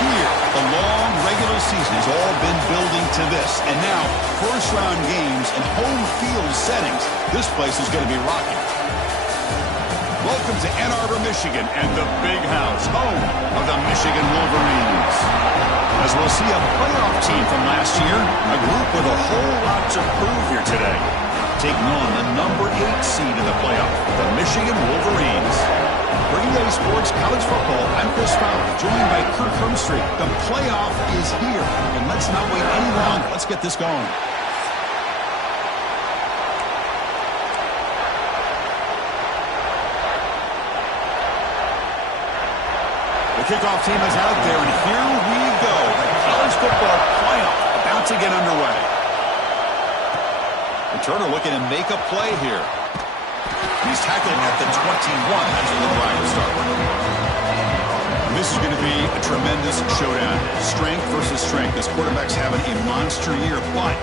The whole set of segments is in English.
here. The long regular season has all been building to this. And now, first-round games and home field settings. This place is going to be rocking. Welcome to Ann Arbor, Michigan, and the Big House, home of the Michigan Wolverines. As we'll see a playoff team from last year, a group with a whole lot to prove here today. Taking on the number 8 seed in the playoff, the Michigan Wolverines. For EA Sports College Football, I'm Chris Fowler, joined by Kirk Hermstreet. The playoff is here, and let's not wait any longer. Let's get this going. The kickoff team is out there, and here we go. The college football playoff about to get underway. Returner looking to make a play here. He's tackling at the 21. That's where the drive will start. This is going to be a tremendous showdown. Strength versus strength. This quarterback's having a monster year, but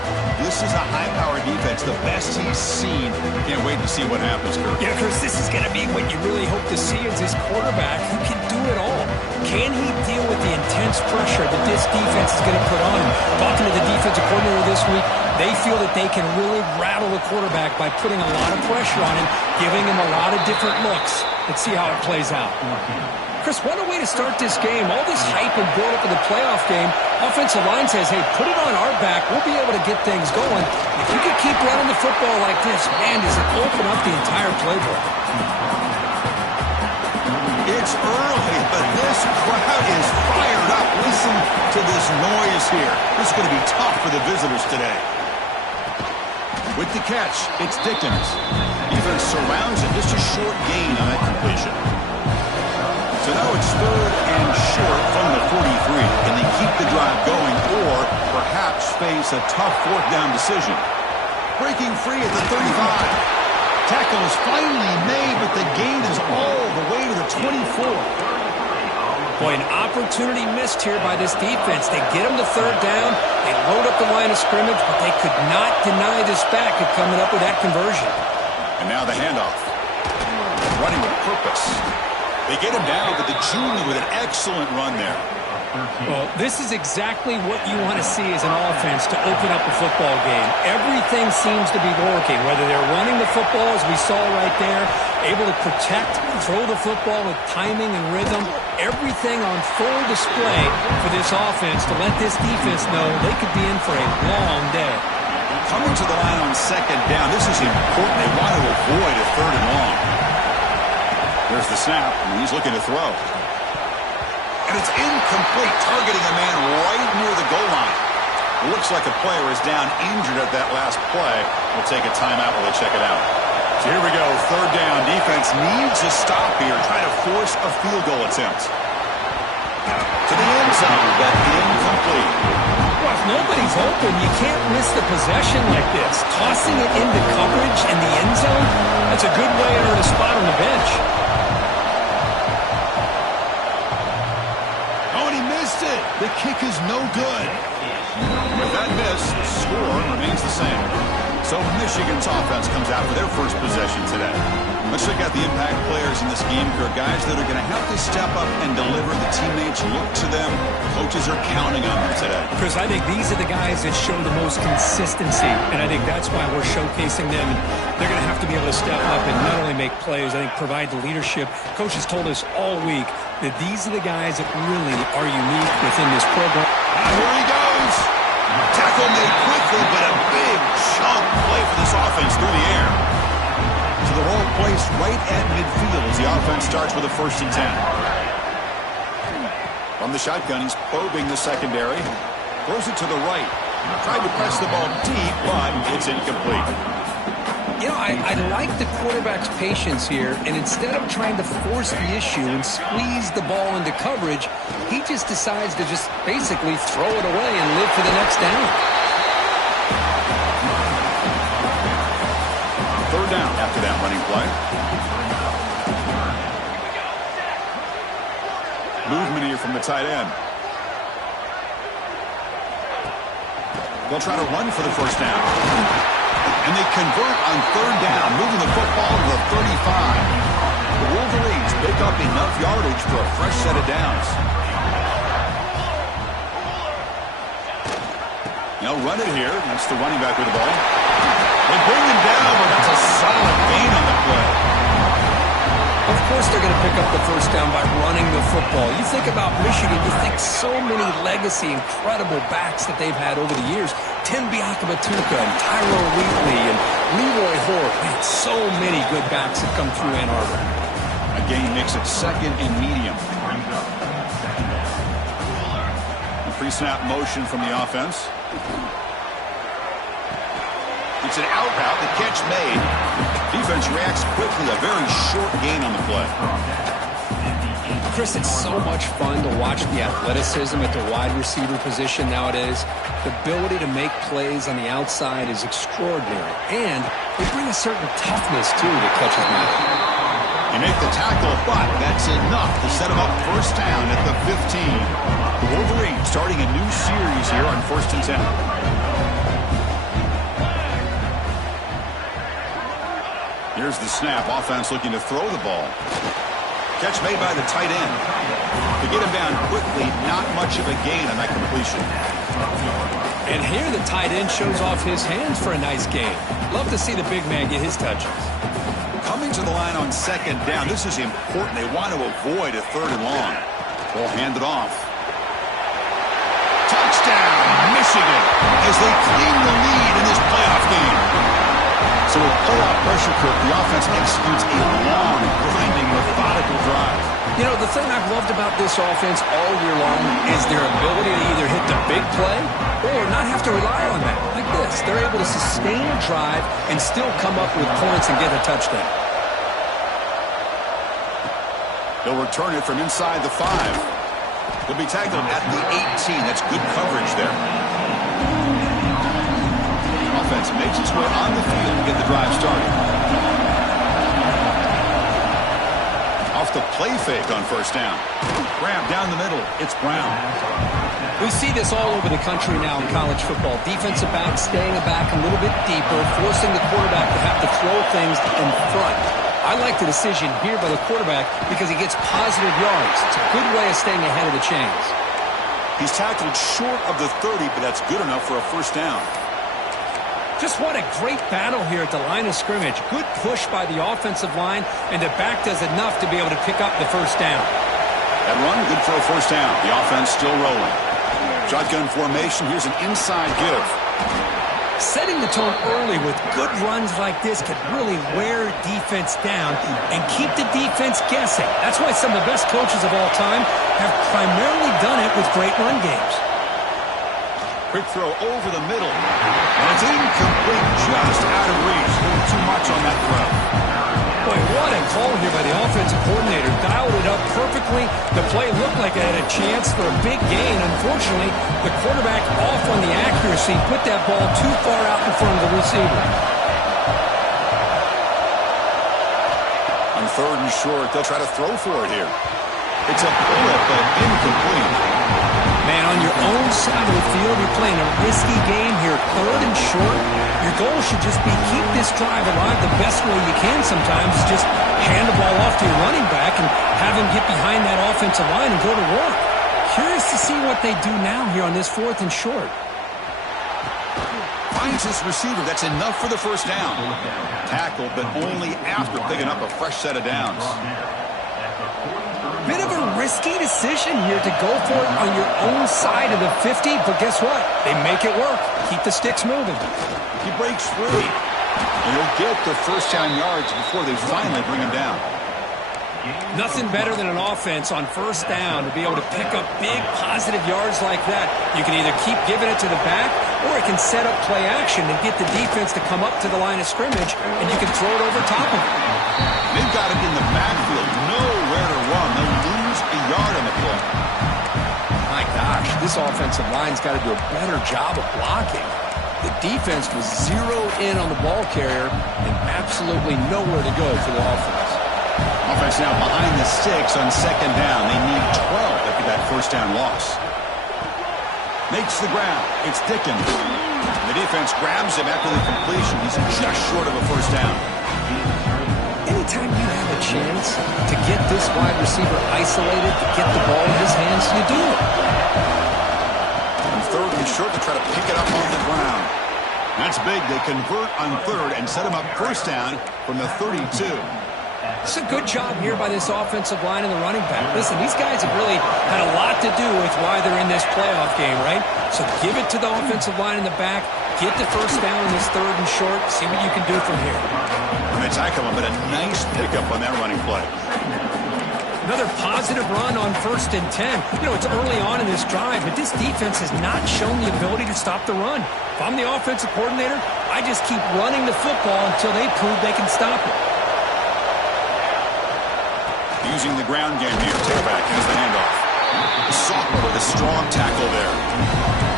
this is a high-powered defense, the best he's seen. Can't wait to see what happens, Kirk. Yeah, Chris, this is going to be what you really hope to see is this quarterback who can do it all. Can he deal with the intense pressure that this defense is going to put on him? Talking to the defensive coordinator this week, they feel that they can really rattle the quarterback by putting a lot of pressure on him, giving him a lot of different looks. Let's see how it plays out. Chris, what a way to start this game. All this hype and build-up of the playoff game. Offensive line says, hey, put it on our back. We'll be able to get things going. If you can keep running the football like this, man, does it open up the entire playbook. It's early, but this crowd is fired up. Listen to this noise here. This is going to be tough for the visitors today. With the catch, it's Dickens. Defense surrounds it. Just a short gain on that completion. So now it's 3rd and short from the 43. Can they keep the drive going or perhaps face a tough 4th down decision? Breaking free at the 35. Tackle is finally made, but the gain is all the way to the 24. Boy, an opportunity missed here by this defense. They get them to 3rd down. They load up the line of scrimmage, but they could not deny this back of coming up with that conversion. And now the handoff. Running with purpose. They get him down, but the junior with an excellent run there. Well, this is exactly what you want to see as an offense to open up a football game. Everything seems to be working, whether they're running the football, as we saw right there, able to protect, throw the football with timing and rhythm, everything on full display for this offense to let this defense know they could be in for a long day. Coming to the line on 2nd down, this is important. They want to avoid a 3rd and long. There's the snap, and he's looking to throw. And it's incomplete, targeting a man right near the goal line. Looks like a player is down injured at that last play. We'll take a timeout while they check it out. So here we go, 3rd down. Defense needs a stop here, trying to force a field goal attempt. To the end zone, but incomplete. Well, if nobody's open, you can't miss the possession like this. Tossing it into coverage in the end zone, that's a good way to earn a spot on the bench. The kick is no good. With that miss, the score remains the same. So Michigan's offense comes out for their first possession today. Let's check out the impact players in this game. They're guys that are going to have to step up and deliver. The teammates look to them. Coaches are counting on them today. Chris, I think these are the guys that show the most consistency, and I think that's why we're showcasing them. They're going to have to be able to step up and not only make plays, I think provide the leadership. Coaches told us all week that these are the guys that really are unique within this program. Here he goes. Tackle made quickly, but a big chunk play for this offense through the air. So the ball placed right at midfield as the offense starts with a 1st and 10. From the shotgun, he's probing the secondary. Throws it to the right. Tried to press the ball deep, but it's incomplete. You know, I like the quarterback's patience here, and instead of trying to force the issue and squeeze the ball into coverage, he just decides to just basically throw it away and live for the next down. 3rd down after that running play. Movement here from the tight end. They'll try to run for the 1st down. And they convert on 3rd down, moving the football to the 35. The Wolverines pick up enough yardage for a fresh set of downs. They'll run it here. That's the running back with the ball. They bring him down, but that's a solid gain on the play. Of course they're going to pick up the first down by running the football. You think about Michigan, you think so many legacy, incredible backs that they've had over the years. Tim Biakabatuka and Tyrone Wheatley and Leroy Hoare. Man, so many good backs have come through Ann Arbor. A gain makes it second and medium. A pre-snap motion from the offense. It's an out route. The catch made. Defense reacts quickly. A very short gain on the play. Chris, it's so much fun to watch the athleticism at the wide receiver position nowadays. The ability to make plays on the outside is extraordinary. And they bring a certain toughness, too, that catches my eye. They make the tackle, but that's enough to set them up first down at the 15. The Wolverines starting a new series here on 1st and 10. Here's the snap. Offense looking to throw the ball. Catch made by the tight end. To get him down quickly, not much of a gain on that completion. And here the tight end shows off his hands for a nice gain. Love to see the big man get his touches. Coming to the line on second down. This is important. They want to avoid a 3rd and long. Ball handed off. Touchdown, Michigan, as they claim the lead in this playoff game. So with pull-out pressure cook, the offense executes a long, grinding, methodical drive. You know, the thing I've loved about this offense all year long is their ability to either hit the big play or not have to rely on that. Like this, they're able to sustain a drive and still come up with points and get a touchdown. They'll return it from inside the 5. They'll be tackled at the 18. That's good coverage there. Offense makes its way on the field to get the drive started. Off the play fake on first down. Grab down the middle. It's Brown. We see this all over the country now in college football. Defensive backs staying back a little bit deeper, forcing the quarterback to have to throw things in front. I like the decision here by the quarterback because he gets positive yards. It's a good way of staying ahead of the chains. He's tackled short of the 30, but that's good enough for a first down. Just what a great battle here at the line of scrimmage. Good push by the offensive line, and the back does enough to be able to pick up the first down. That run, good for a first down. The offense still rolling. Shotgun formation. Here's an inside give. Setting the tone early with good runs like this can really wear defense down and keep the defense guessing. That's why some of the best coaches of all time have primarily done it with great run games. Quick throw over the middle. And it's incomplete, just out of reach. A little too much on that throw. Boy, what a call here by the offensive coordinator. Dialed it up perfectly. The play looked like it had a chance for a big gain. Unfortunately, the quarterback off on the accuracy, put that ball too far out in front of the receiver. On 3rd and short, they'll try to throw for it here. It's a bullet, but incomplete. Man, on your own side of the field, you're playing a risky game here, 3rd and short. Your goal should just be keep this drive alive the best way you can sometimes. Just hand the ball off to your running back and have him get behind that offensive line and go to work. Curious to see what they do now here on this 4th and short. Finds his receiver. That's enough for the first down. Tackle, but only after picking up a fresh set of downs. Bit of a risky decision here to go for it on your own side of the 50, but guess what? They make it work. Keep the sticks moving. He breaks free. And he'll get the first down yards before they finally bring him down. Nothing better than an offense on first down to be able to pick up big positive yards like that. You can either keep giving it to the back, or it can set up play action and get the defense to come up to the line of scrimmage, and you can throw it over top of it. They've got it in the backfield. Nowhere to run. They'll lose a yard on the play. My gosh, this offensive line's got to do a better job of blocking. The defense was zeroed in on the ball carrier and absolutely nowhere to go for the offense. Offense now behind the 6 on second down. They need 12 after that first down loss. Makes the grab. It's Dickens. The defense grabs him after the completion. He's just short of a first down. Anytime you have a chance to get this wide receiver isolated, to get the ball in his hands, you do it. On 3rd and second short to try to pick it up on the ground. That's big. They convert on third and set him up first down from the 32. It's a good job here by this offensive line and the running back. Listen, these guys have really had a lot to do with why they're in this playoff game, right? So give it to the offensive line in the back. Get the first down in this third and short. See what you can do from here. And they tackle him, but a nice pickup on that running play. Another positive run on 1st and 10. You know, it's early on in this drive, but this defense has not shown the ability to stop the run. If I'm the offensive coordinator, I just keep running the football until they prove they can stop it. Using the ground game here. Tailback has the handoff. Sophomore with a strong tackle there.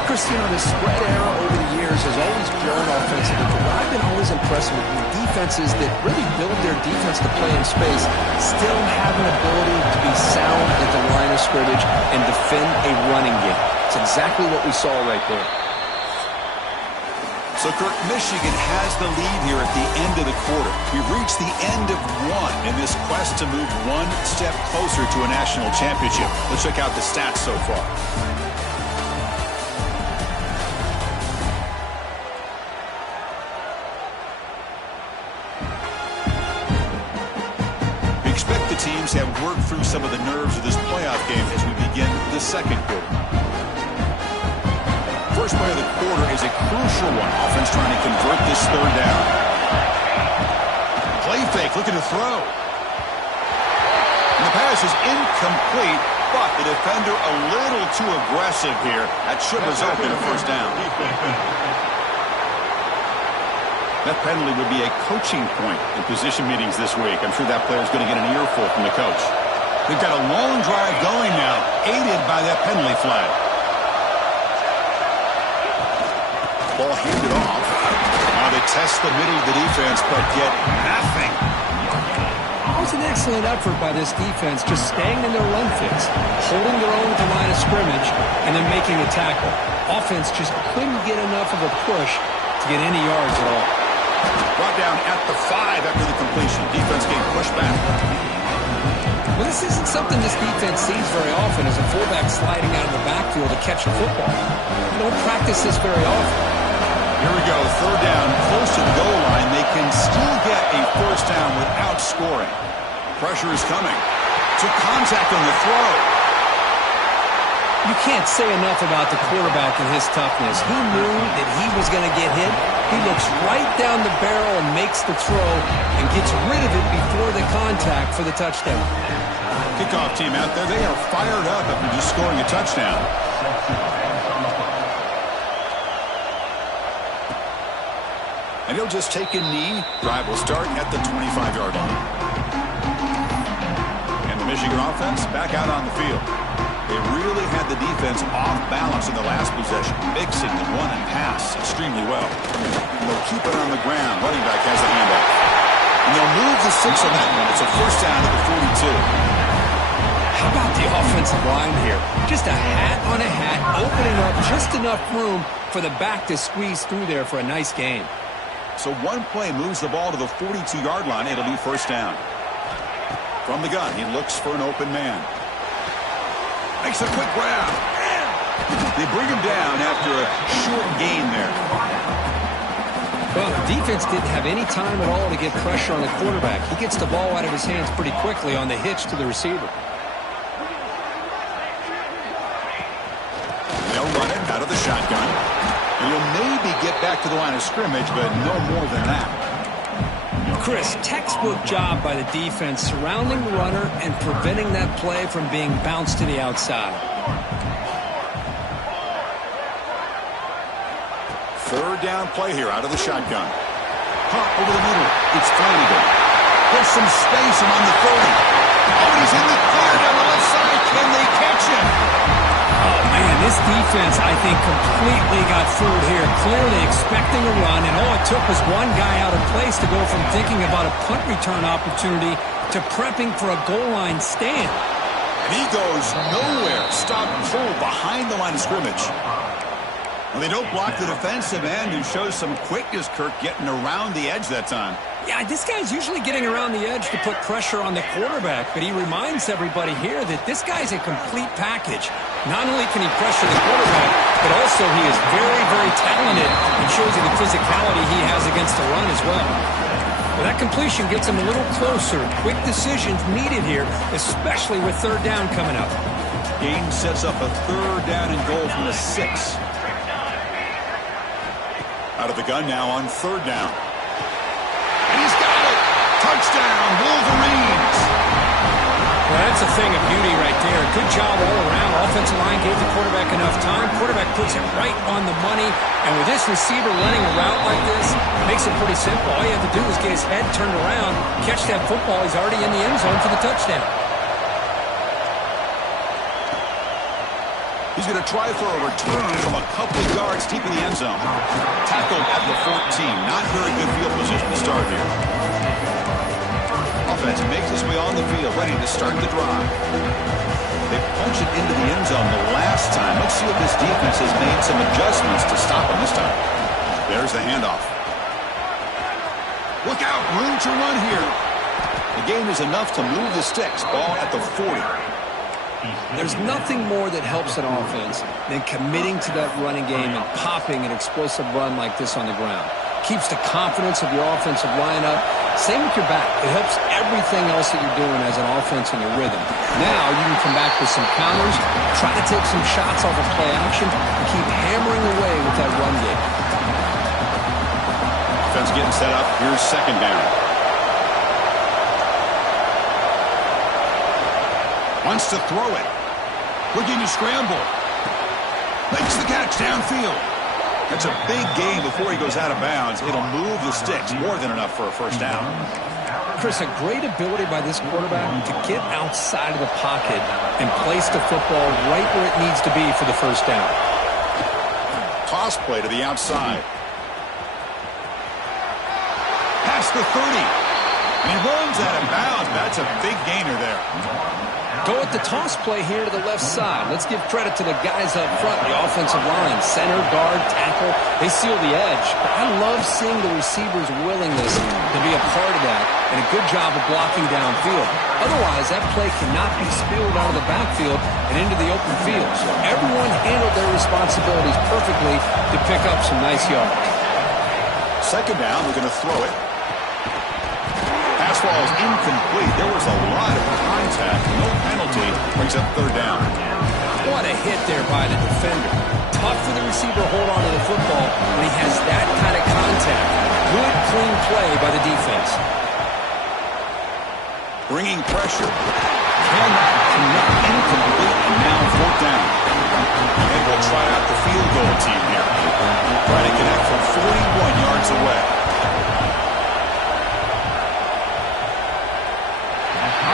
Chris, you know, the spread era over the years has always grown offensively, but what I've been always impressed with defenses that really build their defense to play in space still have an ability to be sound at the line of scrimmage and defend a running game. It's exactly what we saw right there. So, Kirk, Michigan has the lead here at the end of the quarter. We've reached the end of one in this quest to move one step closer to a national championship. Let's check out the stats so far. We expect the teams have worked through some of the nerves of this playoff game as we begin the second quarter. First play of the quarter is a crucial one. Offense trying to convert this third down. Play fake, looking to throw. And the pass is incomplete, but the defender a little too aggressive here. That should result in a first down. That penalty would be a coaching point in position meetings this week. I'm sure that player's going to get an earful from the coach. They've got a long drive going now, aided by that penalty flag. Ball handed off. Now they test the middle of the defense, but get nothing. It was an excellent effort by this defense, just staying in their run fix, holding their own at the line of scrimmage, and then making a tackle. Offense just couldn't get enough of a push to get any yards at all. Brought down at the 5 after the completion. Defense getting pushed back. Well, this isn't something this defense sees very often, as a fullback sliding out of the backfield to catch a football. You don't practice this very often. Here we go, third down, close to the goal line. They can still get a first down without scoring. Pressure is coming. Took contact on the throw. You can't say enough about the quarterback and his toughness. He knew that he was going to get hit. He looks right down the barrel and makes the throw and gets rid of it before the contact for the touchdown. Kickoff team out there, they are fired up after just scoring a touchdown. And he'll just take a knee. Drive will start at the 25-yard line. And the Michigan offense back out on the field. They really had the defense off balance in the last possession, mixing the run and pass extremely well. And they'll keep it on the ground. Running back has the handoff. And they'll move the 6 on that one. It's a first down at the 42. How about the offensive line here? Just a hat on a hat, opening up just enough room for the back to squeeze through there for a nice gain. So one play moves the ball to the 42-yard line. It'll be first down. From the gun, he looks for an open man. Makes a quick grab. They bring him down after a short gain there. Well, the defense didn't have any time at all to get pressure on the quarterback. He gets the ball out of his hands pretty quickly on the hitch to the receiver. They'll run it out of the shotgun. And you'll maybe get back to the line of scrimmage, but no more than that. Chris, textbook job by the defense surrounding the runner and preventing that play from being bounced to the outside. Third down play here out of the shotgun. Pump over the middle. It's Flanagan. There's some space on the 30. Oh, he's in the clear down the left side. Can they catch him? Oh, man, this defense, I think, completely got fooled here. Clearly expecting a run, and all it took was one guy out of place to go from thinking about a punt return opportunity to prepping for a goal line stand. And he goes nowhere. Stop pull behind the line of scrimmage. Well, they don't block the defensive end, who shows some quickness, Kirk, getting around the edge that time. Yeah, this guy's usually getting around the edge to put pressure on the quarterback, but he reminds everybody here that this guy's a complete package. Not only can he pressure the quarterback, but also he is very, very talented and shows you the physicality he has against the run as well. Well, that completion gets him a little closer. Quick decisions needed here, especially with third down coming up. Gain sets up a third down and goal from the 6. Out of the gun now on third down. And he's got it! Touchdown, Wolverines! Well, that's a thing of beauty right there. Good job all around. Offensive line gave the quarterback enough time. Quarterback puts it right on the money. And with this receiver running a route like this, it makes it pretty simple. All you have to do is get his head turned around, catch that football. He's already in the end zone for the touchdown. He's going to try for a return from a couple of yards deep in the end zone. Tackled at the 14. Not very good field position to start here. Offense makes its way on the field, ready to start the drive. They punch it into the end zone the last time. Let's see if this defense has made some adjustments to stop him this time. There's the handoff. Look out, room to run here. The gain is enough to move the sticks. Ball at the 40. There's nothing more that helps an offense than committing to that running game and popping an explosive run like this on the ground. Keeps the confidence of your offensive line up. Same with your back. It helps everything else that you're doing as an offense in your rhythm. Now you can come back with some counters, try to take some shots off of play action, and keep hammering away with that run game. Defense getting set up. Here's second down. Wants to throw it. Looking to scramble. Makes the catch downfield. That's a big gain before he goes out of bounds. It'll move the sticks. More than enough for a first down. Chris, a great ability by this quarterback to get outside of the pocket and place the football right where it needs to be for the first down. Toss play to the outside. Past the 30. And he runs out of bounds. That's a big gainer there. Go with the toss play here to the left side. Let's give credit to the guys up front, the offensive line, center, guard, tackle. They seal the edge. But I love seeing the receiver's willingness to be a part of that and a good job of blocking downfield. Otherwise, that play cannot be spilled out of the backfield and into the open field. So everyone handled their responsibilities perfectly to pick up some nice yards. Second down, we're going to throw it. Pass ball is incomplete. There was a lot of contact. No penalty. Brings up third down. What a hit there by the defender. Tough for the receiver to hold on to the football when he has that kind of contact. Good, clean play by the defense. Bringing pressure. Cannot connect. Incomplete. And now fourth down. And we'll try out the field goal team here. Trying to connect from 41 yards away.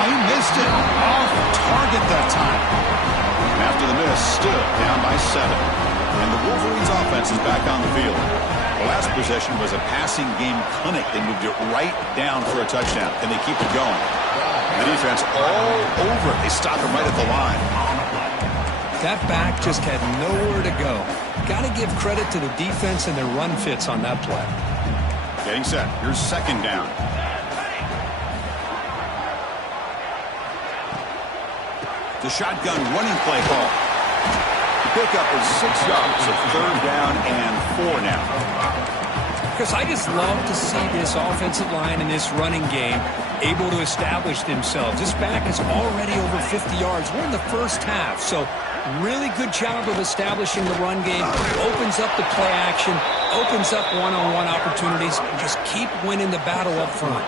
He missed it. Off target that time. After the miss, still down by 7. And the Wolverines offense is back on the field. The last possession was a passing game clinic. They moved it right down for a touchdown. And they keep it going. The defense all over it. They stop him right at the line. That back just had nowhere to go. Got to give credit to the defense and their run fits on that play. Getting set. Here's second down. The shotgun running play call. Pickup is 6 yards, so third down and 4 now. Chris, I just love to see this offensive line and this running game able to establish themselves. This back is already over 50 yards. We're in the first half, so really good job of establishing the run game. Opens up the play action, opens up one-on-one opportunities. Just keep winning the battle up front.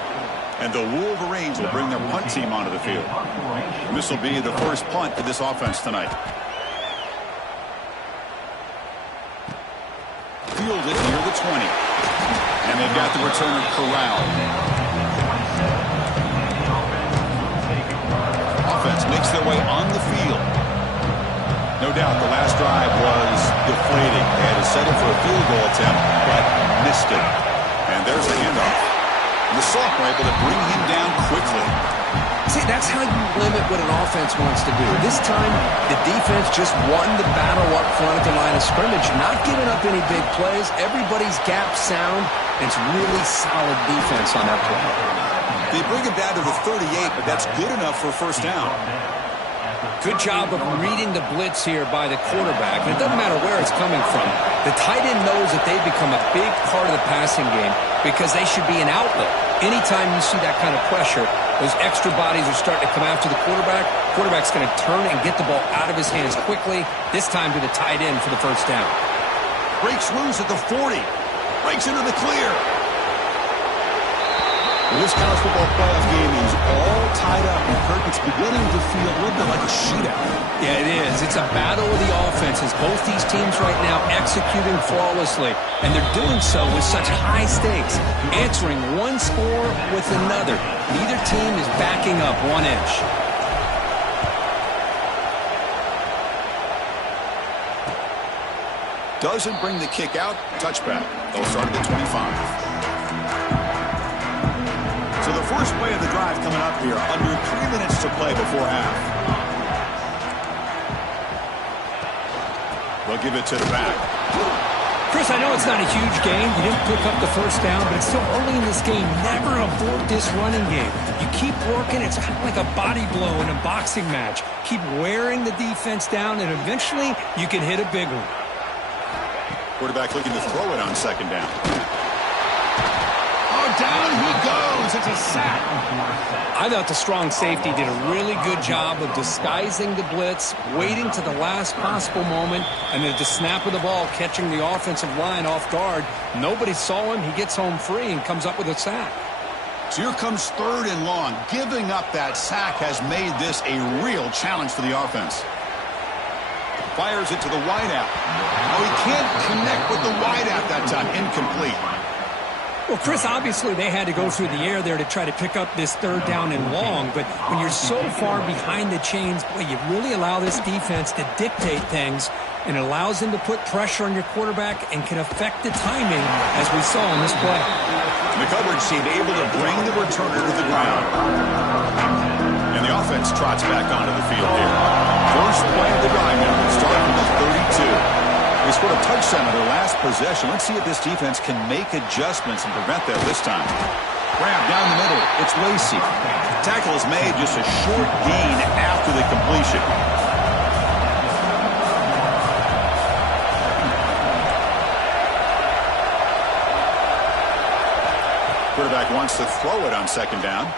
And the Wolverines will bring their punt team onto the field. And this will be the first punt for this offense tonight. Fielded near the 20. And they've got the returner corralled. Offense makes their way on the field. No doubt the last drive was deflating. They had to settle for a field goal attempt, but missed it. And there's the handoff. The sophomore able to bring him down quickly. See, that's how you limit what an offense wants to do. This time, the defense just won the battle up front at the line of scrimmage, not giving up any big plays. Everybody's gap sound. It's really solid defense on that play. They bring him down to the 38, but that's good enough for a first down. Good job of reading the blitz here by the quarterback. And it doesn't matter where it's coming from. The tight end knows that they've become a big part of the passing game because they should be an outlet. Anytime you see that kind of pressure, those extra bodies are starting to come after the quarterback. Quarterback's going to turn and get the ball out of his hands quickly, this time to the tight end for the first down. Breaks loose at the 40. Breaks into the clear. This college football playoff game is all tied up, and Kirk, it's beginning to feel a little bit like a shootout. Yeah, it is. It's a battle of the offenses. Both these teams right now executing flawlessly, and they're doing so with such high stakes, answering one score with another. Neither team is backing up 1 inch. Doesn't bring the kick out. Touchback. They'll start at the 25. So the first play of the drive coming up here, under 3 minutes to play before half. They'll give it to the back. Chris, I know it's not a huge game. You didn't pick up the first down, but it's still early in this game. Never abort this running game. You keep working. It's kind of like a body blow in a boxing match. Keep wearing the defense down, and eventually you can hit a big one. Quarterback looking to throw it on second down. Down he goes. It's a sack. I thought the strong safety did a really good job of disguising the blitz, waiting to the last possible moment, and at the snap of the ball, catching the offensive line off guard. Nobody saw him. He gets home free and comes up with a sack. So here comes 3rd and long. Giving up that sack has made this a real challenge for the offense. Fires it to the wideout. Oh, he can't connect with the wideout that time. Incomplete. Well, Chris, obviously they had to go through the air there to try to pick up this 3rd down and long, but when you're so far behind the chains, boy, you really allow this defense to dictate things, and it allows them to put pressure on your quarterback and can affect the timing, as we saw in this play. The coverage seemed able to bring the returner to the ground. And the offense trots back onto the field here. First play of the drive now. Start from the 32. They scored a touchdown on their last possession. Let's see if this defense can make adjustments and prevent that this time. Grab down the middle. It's Lacey. Tackle is made, just a short gain after the completion. Quarterback wants to throw it on second down.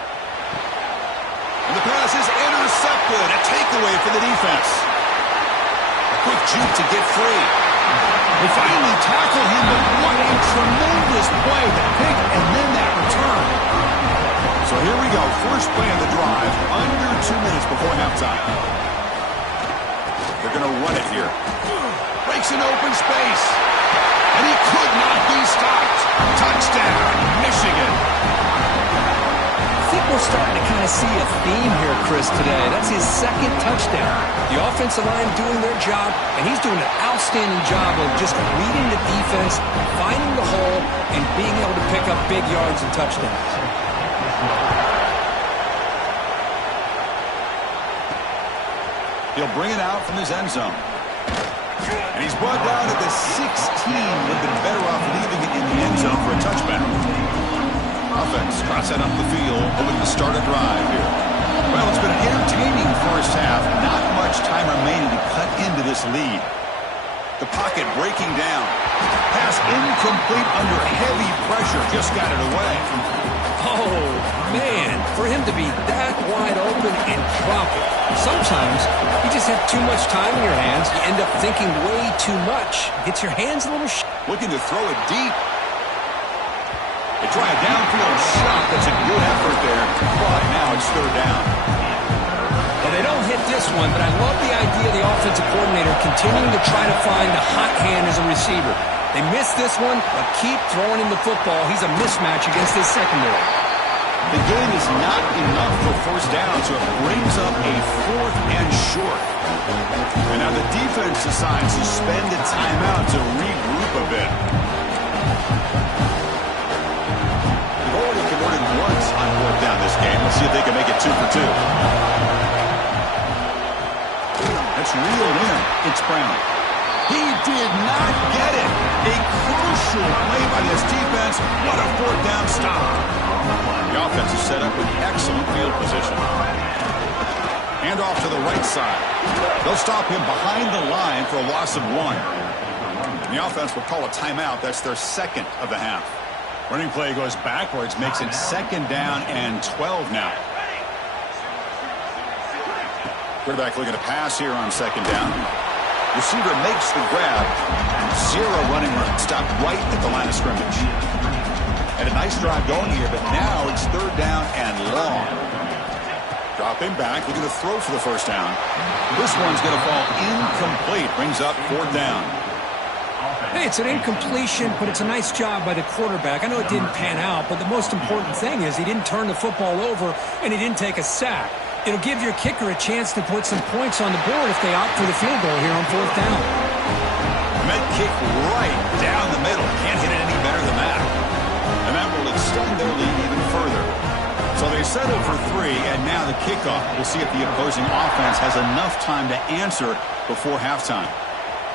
And the pass is intercepted. A takeaway for the defense. A quick juke to get free. They finally tackle him, but what a tremendous play. The pick and then that return. So here we go. First play of the drive. Under 2 minutes before halftime. They're going to run it here. Breaks an open space. And he could not be stopped. Touchdown, Michigan. I think we're starting to kind of see a theme here, Chris, today. That's his 2nd touchdown. The offensive line doing their job, and he's doing an outstanding job of just reading the defense, finding the hole, and being able to pick up big yards and touchdowns. He'll bring it out from his end zone. And he's brought down at the 16. Would have been better off leaving it in the end zone for a touchback. Offense trots that up the field, hoping to start a drive here. Well, it's been an entertaining first half. Not much time remaining to cut into this lead. The pocket breaking down. Pass incomplete under heavy pressure. Just got it away. Oh, man, for him to be that wide open and drop it. Sometimes you just have too much time in your hands. You end up thinking way too much. Gets your hands a little looking to throw it deep. They try a downfield shot. That's a good effort there. But now it's 3rd down. Well, they don't hit this one, but I love the idea of the offensive coordinator continuing to try to find the hot hand as a receiver. They missed this one, but keep throwing him the football. He's a mismatch against his secondary. The game is not enough for first down, so it brings up a 4th and short. And now the defense decides to spend a timeout to regroup a bit. They've already converted once on 4th down this game. Let's see if they can make it 2 for 2. That's reeled in. It's Brown. He did not get it. A crucial play by this defense. What a 4th down stop. The offense is set up with excellent field position. Hand off to the right side. They'll stop him behind the line for a loss of 1. And the offense will call a timeout. That's their second of the half. Running play goes backwards, makes it 2nd down and 12 now. Quarterback looking to pass here on 2nd down. Receiver makes the grab. 0 running room. Stopped right at the line of scrimmage. Had a nice drive going here, but now it's 3rd down and long. Dropping back, looking to throw for the 1st down. This one's going to fall incomplete. Brings up 4th down. Hey, it's an incompletion, but it's a nice job by the quarterback. I know it didn't pan out, but the most important thing is he didn't turn the football over and he didn't take a sack. It'll give your kicker a chance to put some points on the board if they opt for the field goal here on 4th down. Med kick right down the middle. Can't hit it any better than that. And that will extend their lead even further. So they settle for 3, and now the kickoff. We'll see if the opposing offense has enough time to answer before halftime.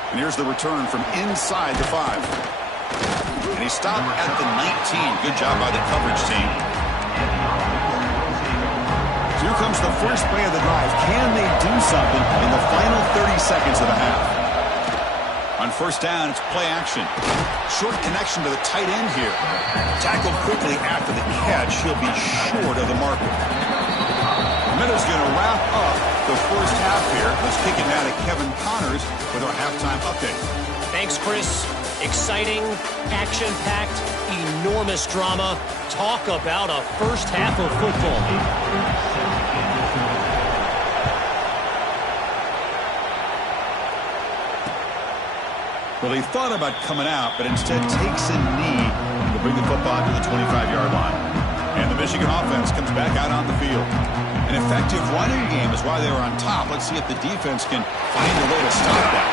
And here's the return from inside the 5. And he stopped at the 19. Good job by the coverage team. So here comes the first play of the drive. Can they do something in the final 30 seconds of the half? On 1st down, it's play action. Short connection to the tight end here. Tackled quickly after the catch. He'll be short of the marker. Minutes going to wrap up the first half here. Let's kick it now to Kevin Connors with our halftime update. Thanks, Chris. Exciting, action-packed, enormous drama. Talk about a first half of football. Well, he thought about coming out, but instead takes a knee to bring the football to the 25-yard line. And the Michigan offense comes back out on the field. An effective running game is why they were on top. Let's see if the defense can find a way to stop that.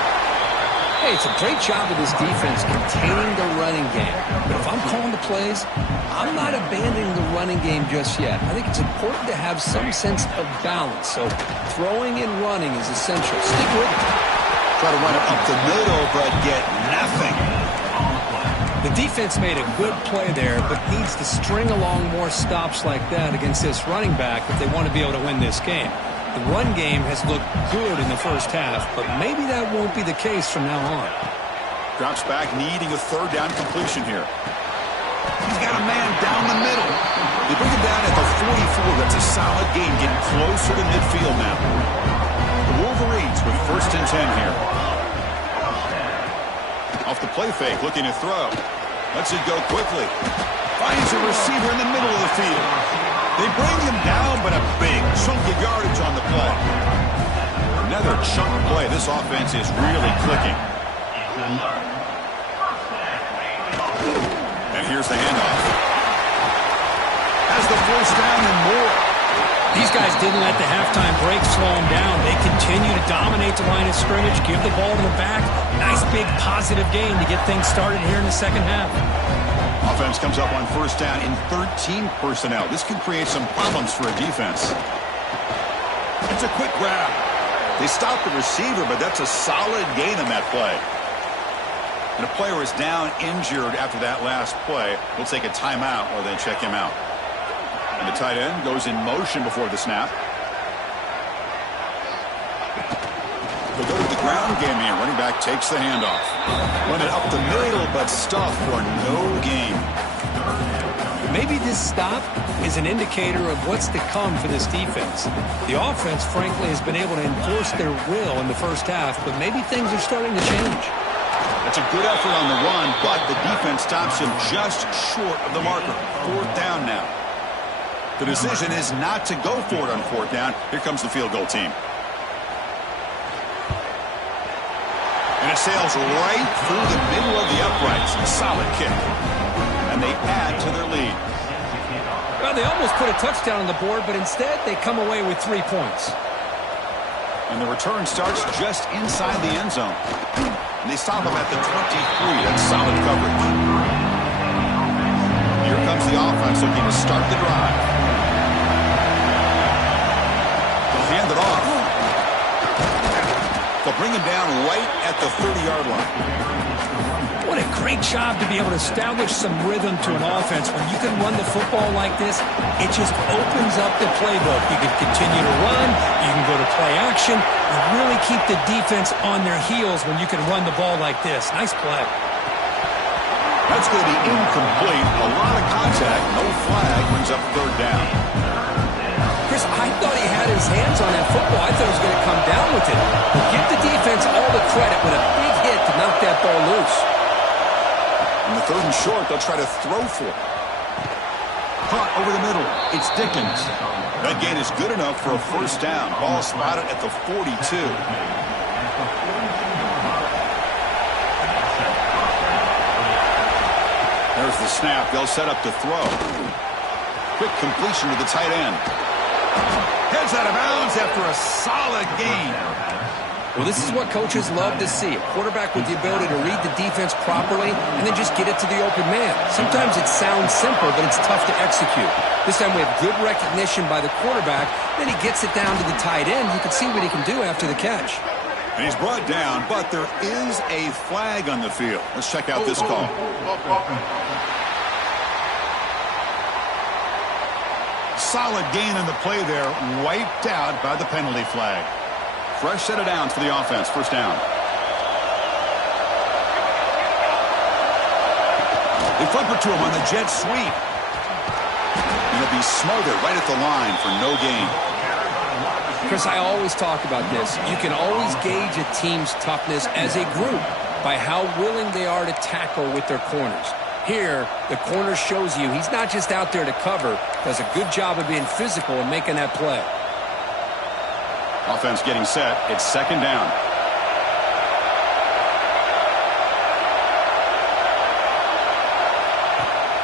Hey, it's a great job of this defense containing the running game. But if I'm calling the plays, I'm not abandoning the running game just yet. I think it's important to have some sense of balance. So throwing and running is essential. Stick with it. Try to run it up the middle, but get nothing. The defense made a good play there, but needs to string along more stops like that against this running back if they want to be able to win this game. The run game has looked good in the first half, but maybe that won't be the case from now on. Drops back, needing a 3rd down completion here. He's got a man down the middle. They bring him down at the 44. That's a solid gain, getting closer to midfield now. The Wolverines with 1st and 10 here. Off the play fake, looking to throw. Lets it go quickly. Finds a receiver in the middle of the field. They bring him down, but a big chunk of yardage on the play. Another chunk play. This offense is really clicking. And here's the handoff. Has the 1st down and more. These guys didn't let the halftime break slow them down. They continue to dominate the line of scrimmage, give the ball to the back. Nice big positive gain to get things started here in the second half. Offense comes up on 1st down in 13 personnel. This could create some problems for a defense. It's a quick grab. They stop the receiver, but that's a solid gain on that play. And a player is down injured after that last play. We'll take a timeout while they check him out. And the tight end goes in motion before the snap. They'll go to the ground game here. Running back takes the handoff. Run it up the middle, but stuffed for no gain. Maybe this stop is an indicator of what's to come for this defense. The offense, frankly, has been able to enforce their will in the first half, but maybe things are starting to change. That's a good effort on the run, but the defense stops him just short of the marker. 4th down now. The decision is not to go for it on 4th down. Here comes the field goal team. And it sails right through the middle of the uprights. A solid kick. And they add to their lead. Well, they almost put a touchdown on the board, but instead they come away with 3 points. And the return starts just inside the end zone. And they stop him at the 23. That's solid coverage. Here comes the offense looking to start the drive. They'll hand it off. The bring him down right at the 30-yard line. What a great job to be able to establish some rhythm to an offense. When you can run the football like this, it just opens up the playbook. You can continue to run. You can go to play action. You really keep the defense on their heels when you can run the ball like this. Nice play. That's going to be incomplete. A lot of contact. No flag. Brings up third down. Chris, I thought he had his hands on that football. I thought he was going to come down with it. But give the defense all the credit with a big hit to knock that ball loose. On the third and short, they'll try to throw for it. Caught over the middle. It's Dickens. That gain is good enough for a first down. Ball spotted at the 42. There's the snap. They'll set up to throw. Quick completion to the tight end. Heads out of bounds after a solid gain. Well, this is what coaches love to see. A quarterback with the ability to read the defense properly and then just get it to the open man. Sometimes it sounds simple, but it's tough to execute. This time we have good recognition by the quarterback. Then he gets it down to the tight end. You can see what he can do after the catch. And he's brought down, but there is a flag on the field. Let's check out this call. Solid gain on the play there, wiped out by the penalty flag. Fresh set of downs for the offense. First down. They flip it to him on the jet sweep. And he'll be smothered right at the line for no gain. Chris, I always talk about this. You can always gauge a team's toughness as a group by how willing they are to tackle with their corners. Here, the corner shows you he's not just out there to cover, does a good job of being physical and making that play. Offense getting set. It's second down.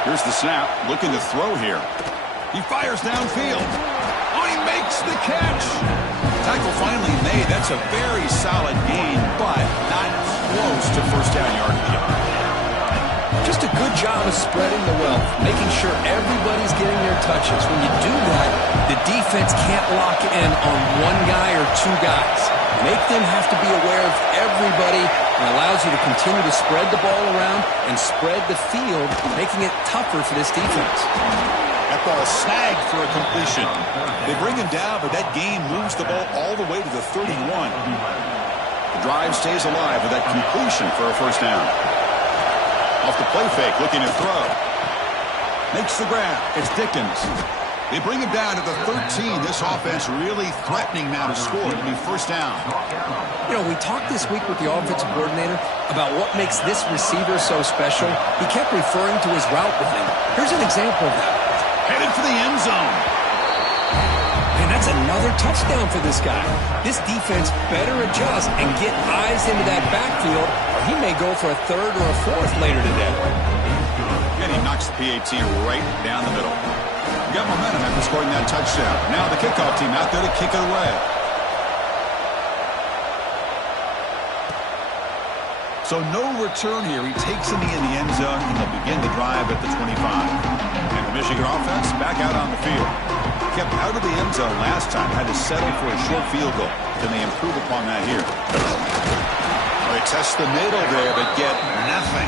Here's the snap. Looking to throw here. He fires downfield. Oh, he makes the catch. Tackle finally made. That's a very solid gain, but not close to first down yardage. Just a good job of spreading the wealth, making sure everybody's getting their touches. When you do that, the defense can't lock in on one guy or two guys. Make them have to be aware of everybody and allows you to continue to spread the ball around and spread the field, making it tougher for this defense. That ball snagged for a completion. They bring him down, but that gain moves the ball all the way to the 31. The drive stays alive with that completion for a first down. Off the play fake, looking to throw. Makes the grab. It's Dickens. They bring him down to the 13. This offense really threatening now to score. It'll be first down. You know, we talked this week with the offensive coordinator about what makes this receiver so special. He kept referring to his route running. Here's an example of that. Headed for the end zone. And that's another touchdown for this guy. This defense better adjust and get eyes into that backfield, or he may go for a third or a fourth later today. And he knocks the PAT right down the middle. Got momentum after scoring that touchdown. Now the kickoff team out there to kick it away. So no return here. He takes it in the end zone, and they'll begin the drive at the 25. And the Michigan offense back out on the field. Kept out of the end zone last time. Had to settle for a short field goal. Can they improve upon that here? They test the middle there, but get nothing.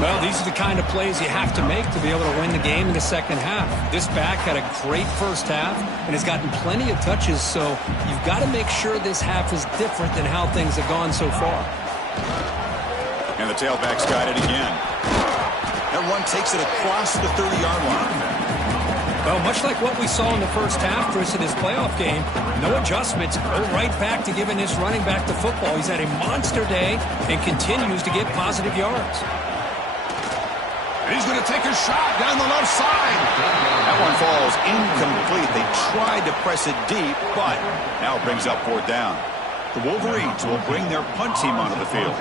Well, these are the kind of plays you have to make to be able to win the game in the second half. This back had a great first half and has gotten plenty of touches, so you've got to make sure this half is different than how things have gone so far. And the tailback's got it again. That run takes it across the 30-yard line. Well, much like what we saw in the first half, Chris, in this playoff game, no adjustments. Go right back to giving this running back the football. He's had a monster day and continues to get positive yards. He's going to take a shot down the left side. That one falls incomplete. They tried to press it deep, but now it brings up fourth down. The Wolverines will bring their punt team onto the field.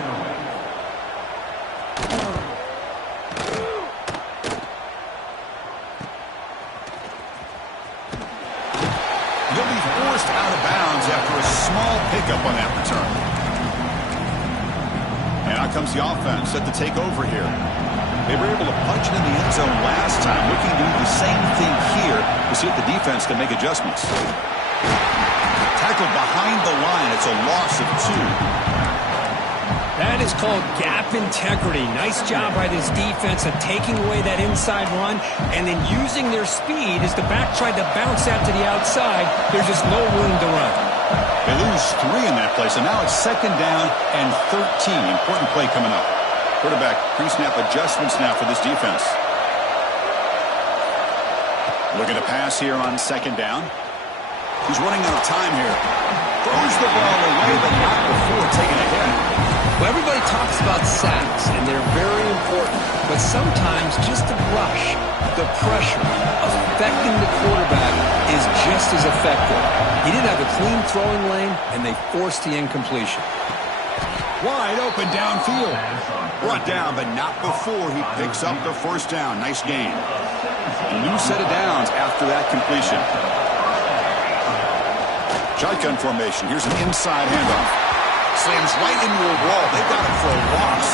They'll be forced out of bounds after a small pickup on that return. And out comes the offense set to take over here. They were able to punch it in the end zone last time. Looking to do the same thing here to see if the defense can make adjustments. tackled behind the line. It's a loss of 2. That is called gap integrity. Nice job by this defense of taking away that inside run and then using their speed as the back tried to bounce out to the outside. There's just no room to run. They lose 3 in that play, so now it's 2nd down and 13. Important play coming up. Quarterback pre-snap adjustments now for this defense. Looking to pass here on 2nd down. He's running out of time here. Throws the ball away, but not before taking a hit. Well, everybody talks about sacks, and they're very important. But sometimes just the rush, the pressure, affecting the quarterback is just as effective. He didn't have a clean throwing lane, and they forced the incompletion. Wide open downfield. Brought down, but not before he picks up the 1st down. Nice gain. A new set of downs after that completion. Shotgun formation. Here's an inside handoff. Slams right into a wall. They got it for a loss.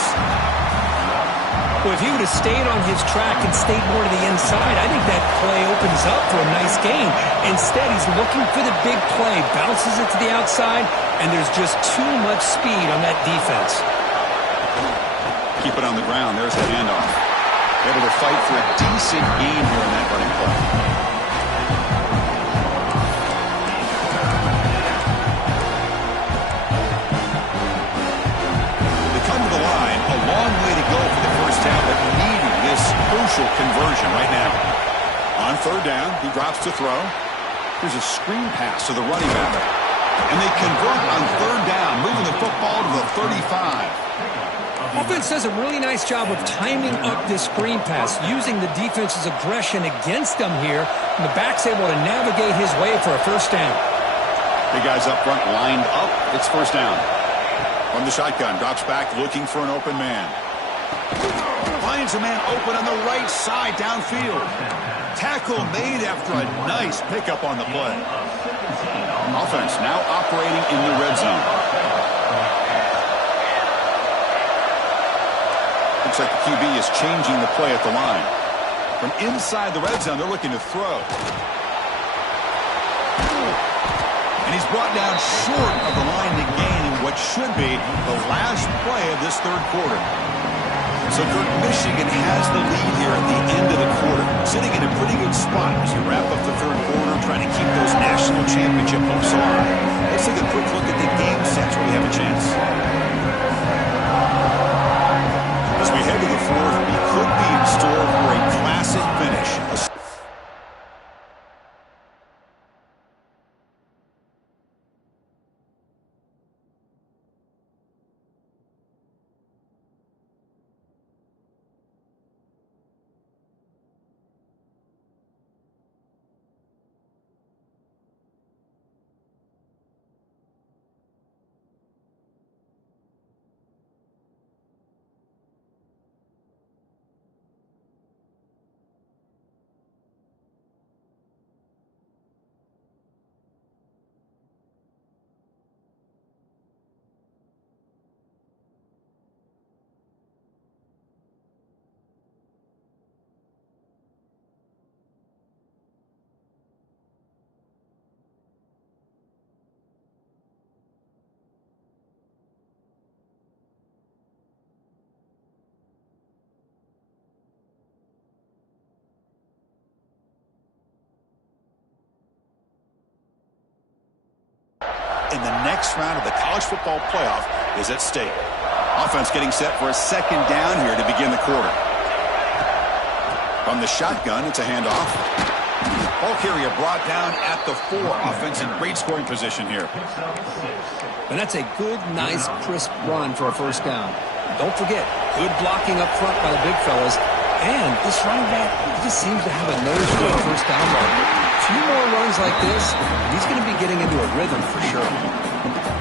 Well, if he would have stayed on his track and stayed more to the inside, I think that play opens up for a nice gain. Instead, he's looking for the big play, bounces it to the outside, and there's just too much speed on that defense. Keep it on the ground. There's the handoff. Able to fight for a decent gain here in that running play. Long way to go for the 1st down, but needing this crucial conversion right now. On 3rd down, he drops to throw. Here's a screen pass to the running back. And they convert on 3rd down, moving the football to the 35. Offense does a really nice job of timing up this screen pass, using the defense's aggression against them here, and the back's able to navigate his way for a 1st down. Big guys up front lined up. It's 1st down. From the shotgun, drops back looking for an open man. Finds a man open on the right side downfield. Tackle made after a nice pickup on the play. Offense now operating in the red zone. Looks like the QB is changing the play at the line. From inside the red zone, they're looking to throw. And he's brought down short of the line to gain in what should be the last play of this 3rd quarter. So Michigan has the lead here at the end of the quarter, sitting in a pretty good spot as you wrap up the 3rd quarter, trying to keep those national championship hopes alive. Let's take a quick look at the game sets where we have a chance. As we head to the 4th, we could be in store for a classic finish. In the next round of the college football playoff is at stake. Offense getting set for a 2nd down here to begin the quarter. From the shotgun, it's a handoff. Ball carrier brought down at the 4. Offense in great scoring position here. And that's a good, nice, crisp run for a 1st down. Don't forget, good blocking up front by the big fellas. And this running back just seems to have a nose for a 1st down marker. A few more runs like this, he's going to be getting into a rhythm for sure.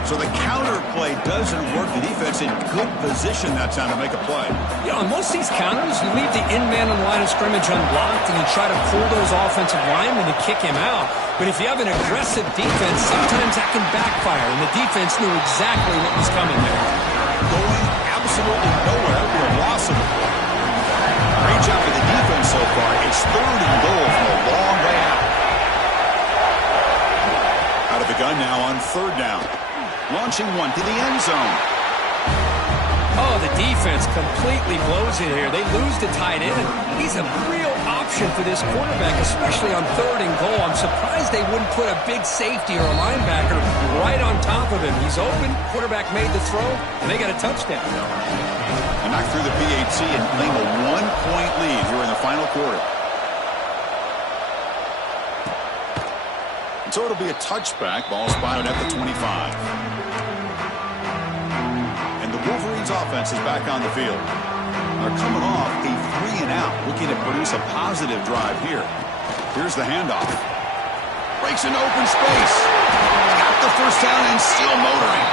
So the counter play doesn't work. The defense in good position that time to make a play. Yeah, on most of these counters, you leave the in-man on the line of scrimmage unblocked and you try to pull those offensive linemen to kick him out. But if you have an aggressive defense, sometimes that can backfire, and the defense knew exactly what was coming there. Going absolutely nowhere for a loss of the play. Great job of the defense so far. It's 3rd and goal from a long way out. Out of the gun now on 3rd down. Launching one to the end zone. Oh, the defense completely blows it here. They lose the tight end. He's a real option for this quarterback, especially on 3rd and goal. I'm surprised they wouldn't put a big safety or a linebacker right on top of him. He's open. Quarterback made the throw, and they got a touchdown. They knock through the PAT and claim a 1-point lead here in the final quarter. And so it'll be a touchback. Ball spotted at the 25. Wolverines offense is back on the field. They're coming off a 3-and-out, looking to produce a positive drive here. Here's the handoff. Breaks into open space. Got the first down and still motoring.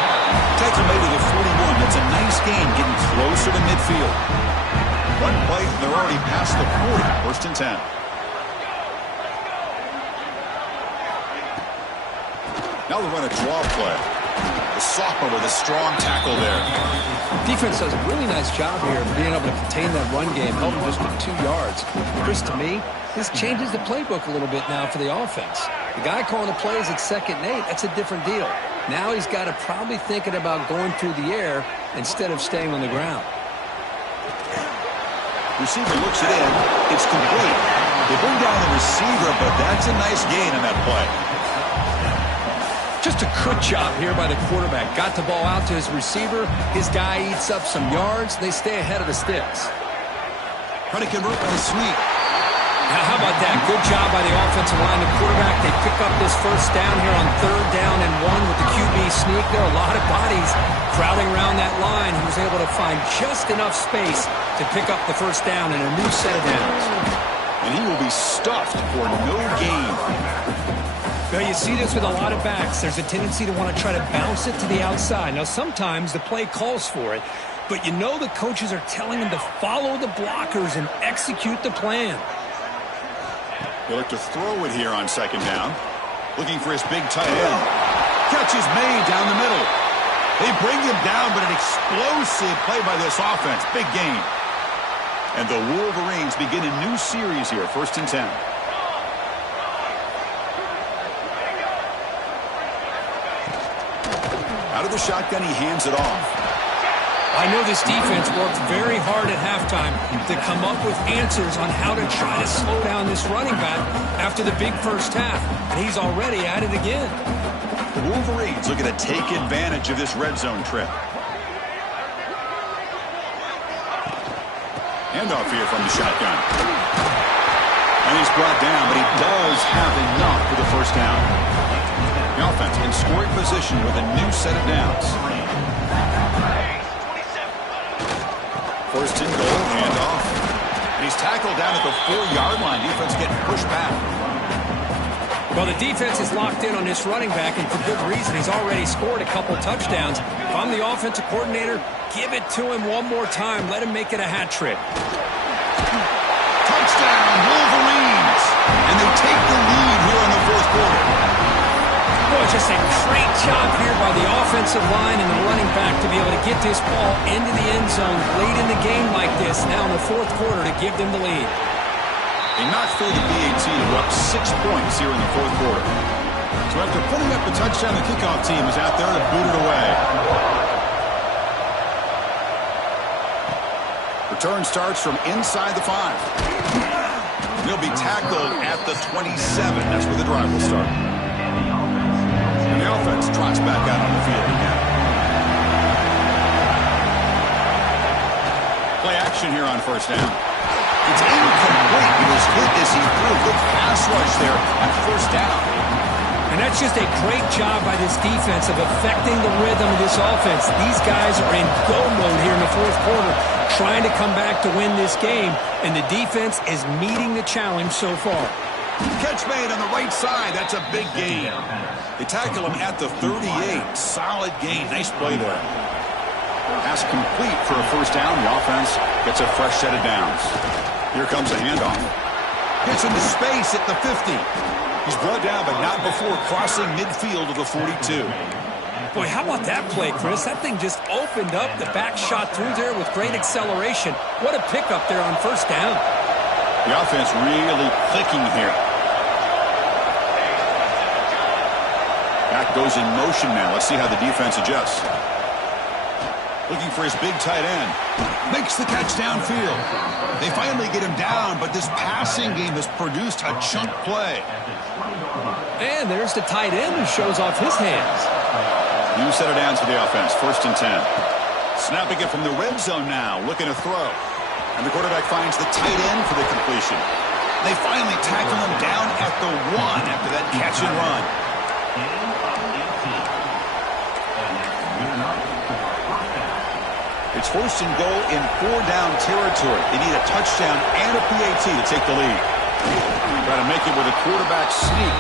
Tackle made to the 41. That's a nice gain, getting closer to midfield. One play, they're already past the 40. 1st and 10. Now they'll run a draw play. The sophomore with a strong tackle there. Defense does a really nice job here of being able to contain that run game, held him just with 2 yards. Chris, to me, this changes the playbook a little bit now for the offense. The guy calling the plays at 2nd and 8, that's a different deal. Now he's got to probably thinking about going through the air instead of staying on the ground. Receiver looks it in. It's complete. They bring down the receiver, but that's a nice gain on that play. Just a good job here by the quarterback. Got the ball out to his receiver. His guy eats up some yards. They stay ahead of the sticks. Trying to convert on a sweep. Now, how about that? Good job by the offensive line. The quarterback, they pick up this first down here on 3rd down and 1 with the QB sneak. There are a lot of bodies crowding around that line. He was able to find just enough space to pick up the first down and a new set of downs. And he will be stuffed for no gain. Well, you see this with a lot of backs. There's a tendency to want to try to bounce it to the outside. Now, sometimes the play calls for it, but you know the coaches are telling them to follow the blockers and execute the plan. They look to throw it here on 2nd down. Looking for his big tight end. Catch is made down the middle. They bring him down, but an explosive play by this offense. Big gain. And the Wolverines begin a new series here. 1st and 10. Out of the shotgun, he hands it off. I know this defense worked very hard at halftime to come up with answers on how to try to slow down this running back after the big first half. And he's already at it again. The Wolverines looking to take advantage of this red zone trip. Handoff here from the shotgun. And he's brought down, but he does have enough for the first down. The offense in scoring position with a new set of downs. 1st and goal, handoff. And he's tackled down at the 4-yard line. Defense getting pushed back. Well, the defense is locked in on this running back, and for good reason. He's already scored a couple touchdowns. If I'm the offensive coordinator, give it to him one more time. Let him make it a hat trick. Touchdown, Wolverines! And they take the lead here in the 4th quarter. Boy, just a great job here by the offensive line and the running back to be able to get this ball into the end zone late in the game like this, now in the 4th quarter, to give them the lead. They knocked through the PAT to go up 6 points here in the 4th quarter. So after putting up the touchdown, the kickoff team is out there to boot it away. Return starts from inside the 5. He'll be tackled at the 27. That's where the drive will start. And the offense trots back out on the field again. Play action here on 1st down. It's incomplete. He was hit as he threw. Good pass rush there on 1st down. And that's just a great job by this defense of affecting the rhythm of this offense. These guys are in go mode here in the 4th quarter, trying to come back to win this game, and the defense is meeting the challenge so far. Catch made on the right side. That's a big gain. They tackle him at the 38. Solid gain. Nice play there. Pass complete for a 1st down. The offense gets a fresh set of downs. Here comes a handoff. Gets into space at the 50. He's brought down, but not before crossing midfield of the 42. Boy, how about that play, Chris? That thing just opened up. The back shot through there with great acceleration. What a pickup there on 1st down. The offense really clicking here. Back goes in motion now. Let's see how the defense adjusts. Looking for his big tight end. Makes the catch downfield. They finally get him down, but this passing game has produced a chunk play. And there's the tight end who shows off his hands. New set of downs for the offense. 1st and 10. Snapping it from the red zone now. Looking to throw. And the quarterback finds the tight end for the completion. They finally tackle him down at the 1 after that catch and run. It's 1st and goal in 4-down territory. They need a touchdown and a PAT to take the lead. Try to make it with a quarterback sneak.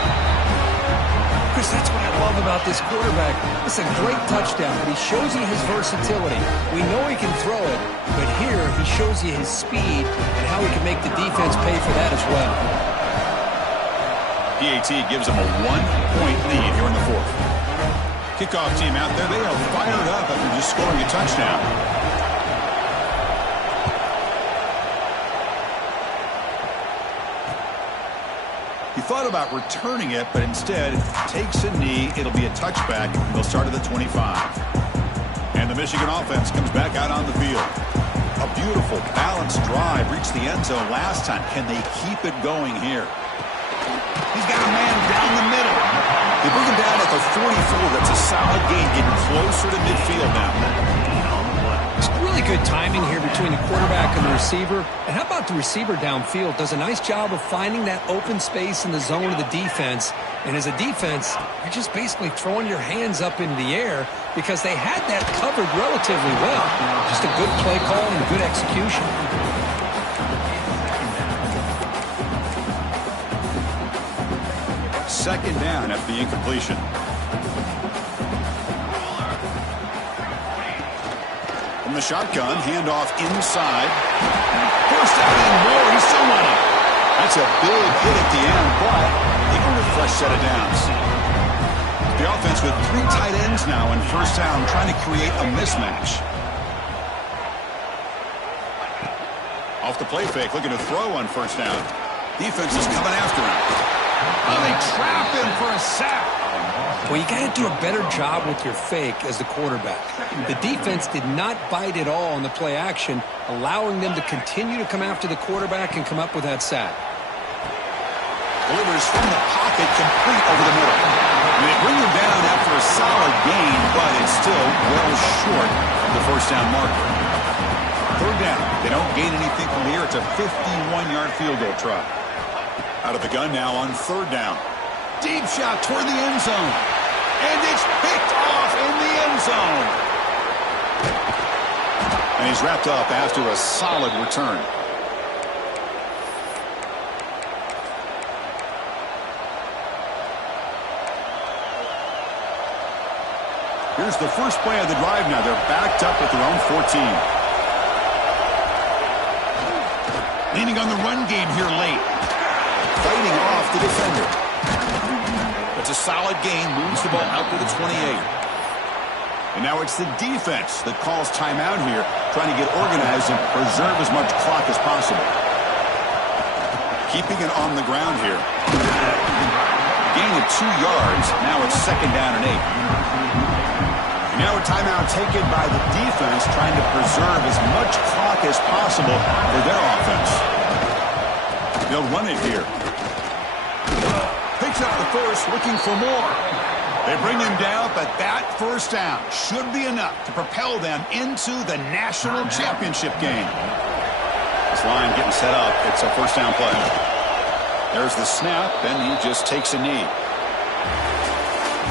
Chris, that's what I love about this quarterback. It's a great touchdown, but he shows you his versatility. We know he can throw it, but here he shows you his speed and how he can make the defense pay for that as well. PAT gives them a 1-point lead here in the 4th. Kickoff team out there. They are fired up after just scoring a touchdown. He thought about returning it, but instead takes a knee. It'll be a touchback. They'll start at the 25. And the Michigan offense comes back out on the field. A beautiful, balanced drive. Reached the end zone last time. Can they keep it going here? He's got a man down the middle. They bring him down at the 44. That's a solid gain, getting closer to midfield now. It's really good timing here between the quarterback and the receiver. And how about the receiver downfield? Does a nice job of finding that open space in the zone of the defense. And as a defense, you're just basically throwing your hands up in the air because they had that covered relatively well. Just a good play call and good execution. 2nd down after the incompletion. From the shotgun, handoff inside. First down and more. He's still running. That's a big hit at the end, but they earned a fresh set of downs. The offense with 3 tight ends now in 1st down, trying to create a mismatch. Off the play fake, looking to throw on 1st down. Defense is coming after him. Oh, they trap him for a sack. Well, you got to do a better job with your fake as the quarterback. The defense did not bite at all on the play action, allowing them to continue to come after the quarterback and come up with that sack. Delivers from the pocket, complete over the middle. And they bring him down after a solid gain, but it's still well short of the 1st down marker. 3rd down. They don't gain anything from here. It's a 51-yard field goal try. Out of the gun now on 3rd down. Deep shot toward the end zone. And it's picked off in the end zone. And he's wrapped up after a solid return. Here's the first play of the drive now. They're backed up at their own 14. Leaning on the run game here late. Fighting off the defender. It's a solid gain. Moves the ball out to the 28. And now it's the defense that calls timeout here, trying to get organized and preserve as much clock as possible. Keeping it on the ground here. Gain of 2 yards. Now it's 2nd down and 8. And now a timeout taken by the defense, trying to preserve as much clock as possible for their offense. They'll run it here. Picks up the first, looking for more. They bring him down, but that 1st down should be enough to propel them into the national championship game. This line getting set up. It's a 1st down play. There's the snap, and he just takes a knee.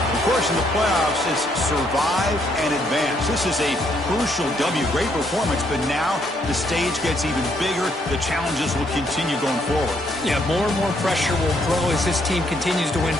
Of course, in the playoffs, it's survive and advance. This is a crucial W. Great performance, but now the stage gets even bigger. The challenges will continue going forward. Yeah, more and more pressure will grow as this team continues to win.